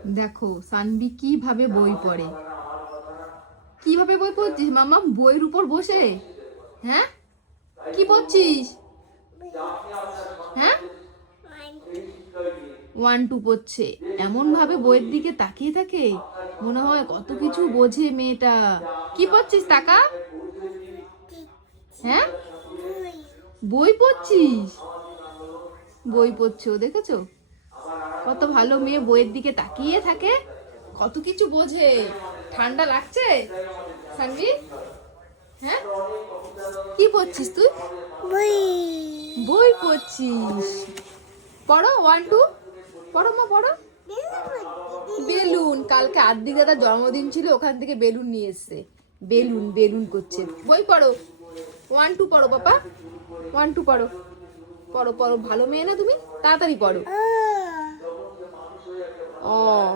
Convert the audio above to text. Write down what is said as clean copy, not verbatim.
দেখো সানভি কিভাবে বই পড়ে। কিভাবে বই পড়ছিস মামা? বইয়ের উপর বসে? হ্যাঁ, কি পড়ছিস? হ্যাঁ, 1 2 পড়ছে। এমন ভাবে বইয়ের দিকে তাকিয়ে থাকে, মনে হয় কত কিছু বোঝে মেয়েটা। কি পড়ছিস টাকা? হ্যাঁ, বই পড়ছিস? বই পড়ছো, দেখেছো কত ভালো মেয়ে, বইয়ের দিকে তাকিয়ে থাকে, কত কিছু বোঝে। ঠান্ডা লাগছে সানভি? হ্যাঁ, কি পড়ছিস তুই? বই পড়ছিস? পড়ো 1 2 পড়ো মা, পড়ো। বেলুন, কালকে আদ্রিক দাদার জন্মদিন ছিল, ওখান থেকে বেলুন নিয়ে এসছে। বেলুন বেলুন করছে। বই পড়ো 1 2 পড়ো বাবা, 1 2 পড়ো। পড়ো পড়ো, ভালো মেয়ে না তুমি, তাড়াতাড়ি পড়ো। ও